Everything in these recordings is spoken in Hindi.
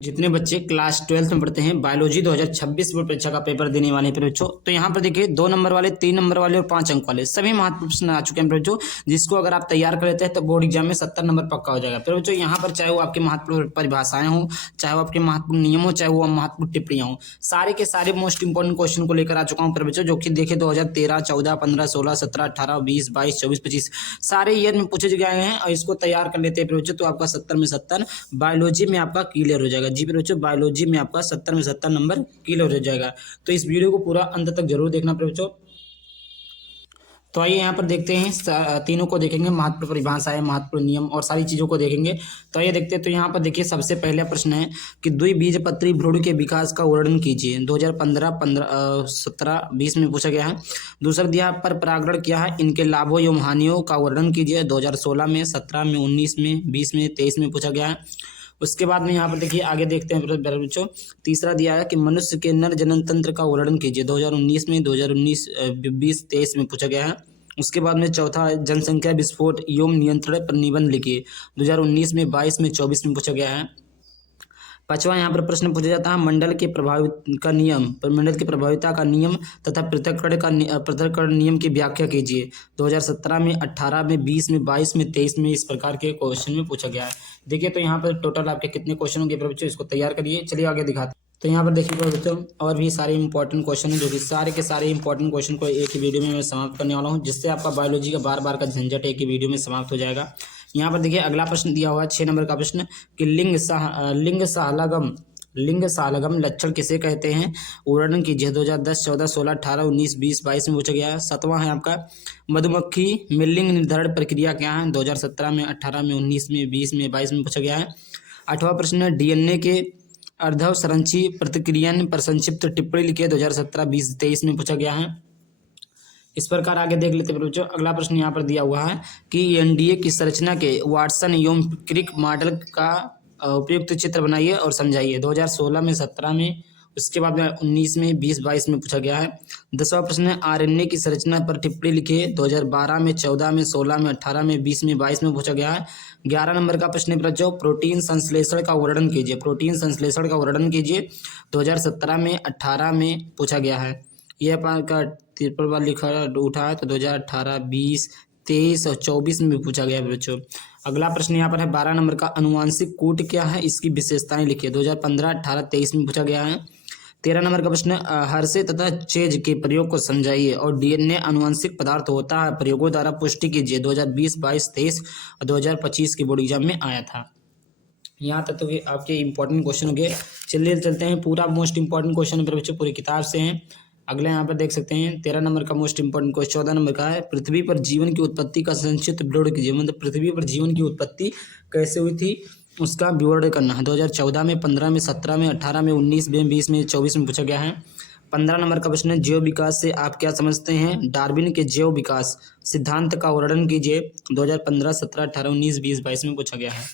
जितने बच्चे क्लास 12th में पढ़ते हैं बायोलॉजी 2026 बोर्ड परीक्षा का पेपर देने वाले हैं बच्चों, तो यहाँ पर देखिए 2 नंबर वाले, 3 नंबर वाले और 5 अंक वाले सभी महत्वपूर्ण प्रश्न आ चुके हैं बच्चों, जिसको अगर आप तैयार कर लेते हैं तो बोर्ड एग्जाम में 70 नंबर पक्का हो जाएगा। फिर बच्चों यहाँ पर चाहे वो आपकी महत्वपूर्ण परिभाषाएं हो, चाहे वो आपके महत्वपूर्ण नियम हो, चाहे वो महत्वपूर्ण टिप्पणियां हो, सारे के सारे मोस्ट इंपॉर्टेंट क्वेश्चन को लेकर आ चुका हूँ बच्चों, जो कि देखिए 2013, 14, 15, 16, 17, 18, 20, 22, 24, 25 सारे ईयर में पूछे गए हैं और इसको तैयार कर लेते हैं बच्चों, तो आपका 70 में 70 बायोलॉजी में आपका क्लियर हो जाएगा। जी बच्चों, बायोलॉजी में आपका 70 में 70 नंबर क्लियर हो जाएगा। तो इस वीडियो को पूरा अंत तक जरूर देखना बच्चों। तो आइए यहाँ पर देखते हैं, तीनों को देखेंगे, महत्वपूर्ण परिभाषाएं, महत्वपूर्ण नियम और सारी चीज़ों को देखेंगे। तो आइए देखते हैं। तो यहाँ पर देखिए सबसे पहला प्रश्न है कि द्विबीजपत्री भ्रूण के विकास का वर्णन कीजिए। 2015, 17, 20 में पूछा गया है। दूसरा दिया पर परागण क्या है, इनके लाभों एवं हानियों का वर्णन कीजिए। 2016 में, 17 में, 19 में, 20 में, 23 में पूछा गया है। उसके बाद में यहाँ पर देखिए आगे देखते हैं बच्चों। तीसरा दिया है कि मनुष्य के नर जनन तंत्र का वर्णन कीजिए। 2019 में, 2019, 20, 23 में पूछा गया है। उसके बाद में चौथा जनसंख्या विस्फोट एवं नियंत्रण पर निबंध लिखिए। 2019 में, 22 में, 24 में पूछा गया है। पांचवा यहाँ पर प्रश्न पूछा जाता है मंडल के प्रभावित का नियम, मंडल की प्रभाविता का नियम तथा पृथक्करण नियम की व्याख्या कीजिए। 2017 में, 18 में, 20 में, 22 में, 23 में इस प्रकार के क्वेश्चन में पूछा गया है। देखिए तो यहाँ पर टोटल आपके कितने क्वेश्चन होंगे बच्चों, इसको तैयार करिए। चलिए आगे दिखाते हैं। तो यहाँ पर देखिए बच्चों और भी सारे इंपॉर्टेंट क्वेश्चन हैं, जो कि सारे के सारे इंपॉर्टेंट क्वेश्चन को एक ही वीडियो में मैं समाप्त करने वाला हूँ, जिससे आपका बायोलॉजी का बार बार का झंझट एक ही वीडियो में समाप्त हो जाएगा। यहाँ पर देखिए अगला प्रश्न दिया हुआ है 6 नंबर का प्रश्न कि लिंग सालगम लक्षण किसे कहते हैं, वर्णन कीजिए। 2010, 14, 16, 18, 19, 20, 22 में पूछा गया है। 7वां है आपका मधुमक्खी में लिंग निर्धारण प्रक्रिया क्या है। 2017 में, 18 में, 19 में, 20 में, 22 में पूछा गया है। 8वां प्रश्न है डीएनए के अर्धसंरची प्रतिक्रियन पर संक्षिप्त टिप्पणी लिखिए। 2017, 20, 23 में पूछा गया है। इस प्रकार आगे देख लेते हैं बच्चों। अगला प्रश्न यहाँ पर दिया हुआ है कि एनडीए की संरचना के वाटसन एवं क्रिक मॉडल का उपयुक्त चित्र बनाइए और समझाइए। 2016 में, 17 में, उसके बाद में 19 में, 20, 22 में पूछा गया है। 10वां प्रश्न है आरएनए की संरचना पर टिप्पणी लिखिए। 2012 में, 14 में, 16 में, 18 में, 20 में, 22 में पूछा गया है। 11 नंबर का प्रश्न है बच्चों प्रोटीन संश्लेषण का वर्णन कीजिए। प्रोटीन संश्लेषण का वर्णन कीजिए। 2017 में, 18 में पूछा गया है। यह का तिरपल बार लिखा उठा है, तो 2018, 20, 23 और 24 में पूछा गया है बच्चों। अगला प्रश्न यहाँ पर है 12 नंबर का अनुवांशिक कूट क्या है, इसकी विशेषताएं लिखिए। 2015, 18, 23 में पूछा गया है। 13 नंबर का प्रश्न हर्षे तथा चेज के प्रयोग को समझाइए और डीएनए अनुवांशिक पदार्थ होता है, प्रयोगों द्वारा पुष्टि कीजिए। 2020, 22, 23 और 2025 के बोर्ड एग्जाम में आया था। यहाँ तक तो आपके इंपॉर्टेंट क्वेश्चन हो गए। चलिए चलते हैं, पूरा मोस्ट इंपॉर्टेंट क्वेश्चन बच्चों पूरी किताब से हैं। अगले यहाँ पर देख सकते हैं 13 नंबर का मोस्ट इंपॉर्टेंट क्वेश्चन। 14 नंबर का है पृथ्वी पर जीवन की उत्पत्ति का संक्षिप्त विवरण कीजिए। मतलब पृथ्वी पर जीवन की उत्पत्ति कैसे हुई थी उसका विवरण करना है। 2014 में, 15 में, 17 में, 18 में, 19 में, 20 में, 24 में पूछा गया है। 15 नंबर का प्रश्न है जैव विकास से आप क्या समझते हैं, डार्विन के जैव विकास सिद्धांत का वर्णन कीजिए। 2015, 17, 18, 19, 20, 22 में पूछा गया है।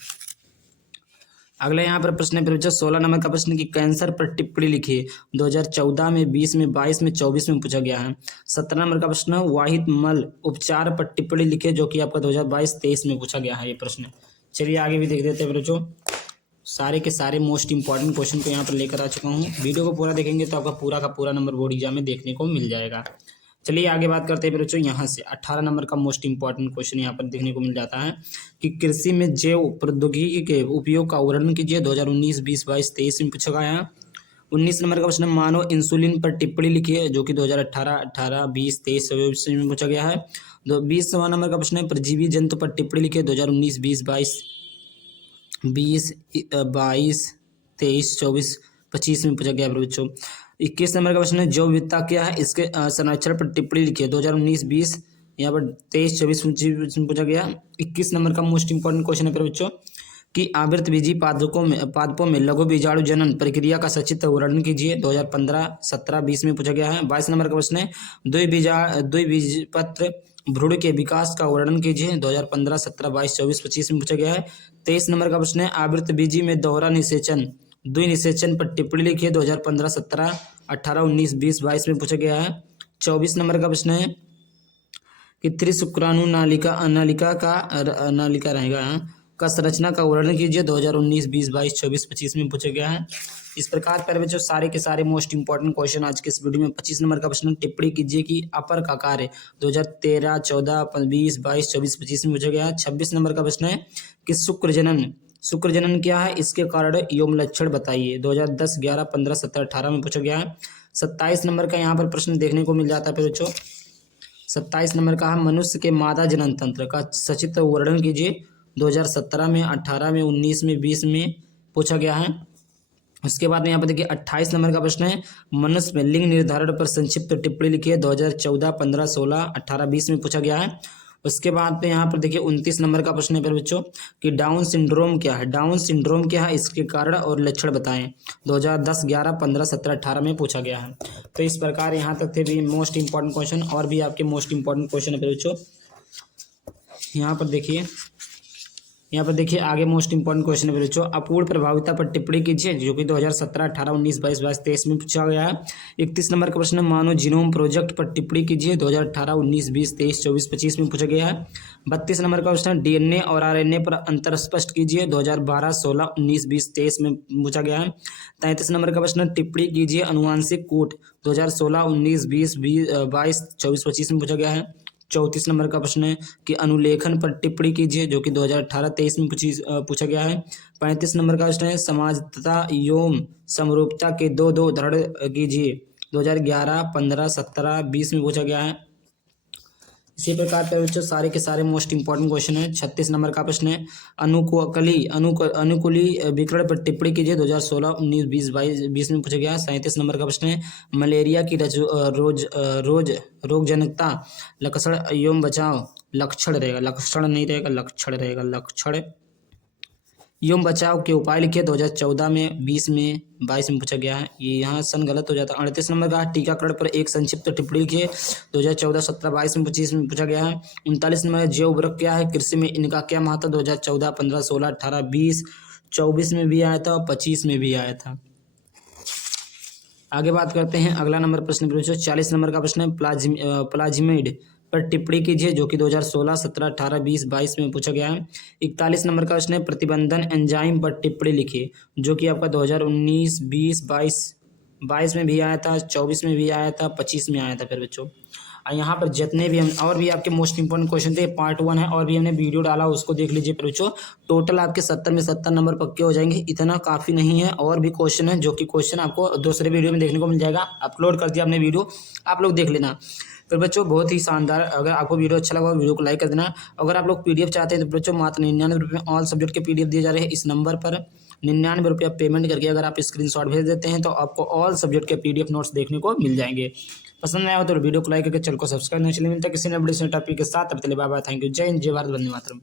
अगला यहाँ पर प्रश्न है 16 नंबर का प्रश्न कि कैंसर पर टिप्पणी लिखिए। 2014 में, 20 में, 22 में, 24 में पूछा गया है। 17 नंबर का प्रश्न वाहित मल उपचार पर टिप्पणी लिखिए, जो कि आपका 2022, 23 में पूछा गया है ये प्रश्न। चलिए आगे भी देख देते हैं बच्चों। सारे के सारे मोस्ट इंपॉर्टेंट क्वेश्चन को यहाँ पर लेकर आ चुका हूँ। वीडियो को पूरा देखेंगे तो आपका पूरा का पूरा नंबर बोर्ड एग्जाम में देखने को मिल जाएगा। चलिए आगे बात करते हैं बच्चों। यहाँ से 18 नंबर का मोस्ट इंपॉर्टेंट क्वेश्चन यहाँ पर देखने को मिल जाता है कि कृषि में जैव प्रौद्योगिकी के उपयोग का वर्णन कीजिए। 2019, 20, 22, 23 में पूछा गया है। 19 नंबर का प्रश्न मानव इंसुलिन पर टिप्पणी लिखिए, जो कि 2018, 18, 20, 23, 24 में पूछा गया है। 20वां नंबर का प्रश्न है परजीवी जंतु पर टिप्पणी लिखिए। 2019, 20, 22, 22, 23, 24, 25 में पूछा गया है बच्चों। 21 नंबर का प्रश्न है जैव विविधता क्या है, इसके संरक्षण पर टिप्पणी लिखिए। 2019, 20, यहाँ पर 23, 24 में पूछा गया। 21 नंबर का मोस्ट इंपॉर्टेंट क्वेश्चन है बच्चों कि आवृतबीजी पादपों में लघु बीजाणु जनन प्रक्रिया का सचित्र वर्णन कीजिए। 2015, 17, 20 में पूछा गया है। 22 नंबर का प्रश्न है द्विबीजपत्र भ्रूण के विकास का वर्णन कीजिए। 2015, 17, 22, 24, 25 में पूछा गया है। 23 नंबर का प्रश्न है आवृतबीजी में दोहरा निषेचन द्विनिषेचन पर टिप्पणी लिखिए। 2015, 17, 18, 19, 20, 22 में पूछा गया है। 24 नंबर का प्रश्न है कि त्रिशुक्राणु नालिका रहेगा का संरचना का वर्णन कीजिए 2019, 20, 22, 24, 25 में पूछा गया है। इस प्रकार पर बच्चों सारे के सारे मोस्ट इंपॉर्टेंट क्वेश्चन आज के इस वीडियो में। 25 नंबर का प्रश्न, टिप्पणी कीजिए कि अपर का कार्य 2013, 14, 20, 22, 24, 25 में पूछा गया है। 26 नंबर का प्रश्न है कि शुक्रजनन क्या है, इसके कारण एवं लक्षण बताइए। 2010, 11, 15, 17, 18 में पूछा गया है। 27 नंबर का यहाँ पर प्रश्न देखने को मिल जाता है बच्चों। 27 नंबर का है मनुष्य के मादा जनन तंत्र का सचित्र वर्णन कीजिए। 2017 में, 18 में, 19 में, 20 में पूछा गया है। उसके बाद में यहाँ पर देखिए 28 नंबर का प्रश्न है मनुष्य में लिंग निर्धारण पर संक्षिप्त टिप्पणी लिखिए। 2014, 15, 16, 18, 20 में पूछा गया है। उसके बाद में यहाँ पर देखिए 29 नंबर का प्रश्न है पर बच्चों कि डाउन सिंड्रोम क्या है, डाउन सिंड्रोम क्या है, इसके कारण और लक्षण बताएं। 2010, 11, 15, 17, 18 में पूछा गया है। तो इस प्रकार यहाँ तक थे भी मोस्ट इंपॉर्टेंट क्वेश्चन, और भी आपके मोस्ट इंपॉर्टेंट क्वेश्चन है पर बच्चों। यहाँ पर देखिए आगे मोस्ट इंपॉर्टेंट क्वेश्चन है बच्चों, अपूर्ण प्रभाविता पर टिप्पणी कीजिए, जो कि 2017, 18, 19, 22, 23 में पूछा गया है। 31 नंबर का प्रश्न मानव जीनोम प्रोजेक्ट पर टिप्पणी कीजिए। 2018, 19, 20, 23, 24, 25 में पूछा गया है। 32 नंबर का प्रश्न डीएनए और आरएनए पर अंतर स्पष्ट कीजिए। 2012, 16, 19, 20, 23 में पूछा गया है। 33 नंबर का प्रश्न टिप्पणी कीजिए अनुवांशिक कूट। 2016, 19, 20, 22, 24, 25 में पूछा गया है। 34 नंबर का प्रश्न है कि अनुलेखन पर टिप्पणी कीजिए, जो कि 2018-23 में पूछा गया है। 35 नंबर का प्रश्न है समाजता एवं समरूपता के दो उदाहरण कीजिए। 2011, 15, 17, 20 में पूछा गया है। इसी प्रकार पर बच्चों सारे के सारे मोस्ट इंपॉर्टेंट क्वेश्चन है। 36 नंबर का प्रश्न है अनुकूली विकर्ण पर टिप्पणी कीजिए। 2016, 19, 20, 22, 20 में पूछा गया। 37 नंबर का प्रश्न है मलेरिया की रोगजनकता लक्षण एवं बचाव लक्षण रहेगा, लक्षण नहीं रहेगा, लक्षण रहेगा, लक्षण एवं बचाव के उपाय लिखिए। 2014 में, 20 में, 22 में पूछा गया है। ये यहाँ सन गलत हो जाता है। 38 नंबर का टीकाकरण पर एक संक्षिप्त टिप्पणी लिखिए। 2014, 17, 22 में, 25 में पूछा गया है। 39 नंबर जैव उर्वरक क्या है, कृषि में इनका क्या महत्व। 2014, 15, 16, 18, 20, 24 में भी आया था और 25 में भी आया था। आगे बात करते हैं अगला नंबर प्रश्न 40 नंबर का प्रश्न है प्लाज्मिड पर टिप्पणी कीजिए, जो कि 2016, 17, 18, 20, 22 में पूछा गया है। 41 नंबर का प्रश्न है प्रतिबंधन एंजाइम पर टिप्पणी लिखिए, जो कि आपका 2019, 20, 22 में भी आया था, 24 में भी आया था, 25 में आया था। फिर बच्चों यहाँ पर जितने भी हम और भी आपके मोस्ट इंपॉर्टेंट क्वेश्चन थे, पार्ट 1 है और भी हमने वीडियो डाला, उसको देख लीजिए फिर बच्चों। टोटल आपके 70 में 70 नंबर पक्के हो जाएंगे। इतना काफ़ी नहीं है, और भी क्वेश्चन है, जो कि क्वेश्चन आपको दूसरे वीडियो में देखने को मिल जाएगा। अपलोड कर दिया आपने वीडियो, आप लोग देख लेना। फिर बच्चों बहुत ही शानदार, अगर आपको वीडियो अच्छा लगा वीडियो को लाइक कर देना। अगर आप लोग पीडीएफ चाहते हैं तो बच्चों मात्र 99 रुपये में ऑल सब्जेक्ट के पीडीएफ दिए जा रहे हैं। इस नंबर पर 99 रुपया पेमेंट करके अगर आप स्क्रीनशॉट भेज देते हैं तो आपको ऑल सब्जेक्ट के पीडीएफ नोट्स देखने को मिल जाएंगे। पसंद आया हो तो वीडियो को लाइक करके चैनल को सब्सक्राइब नहीं, चलिए मिलता है किसी नए वीडियो टॉपिक के साथ। तब तक बाय बाय, थैंक यू, जय हिंद, जय भारत, वंदे मातरम।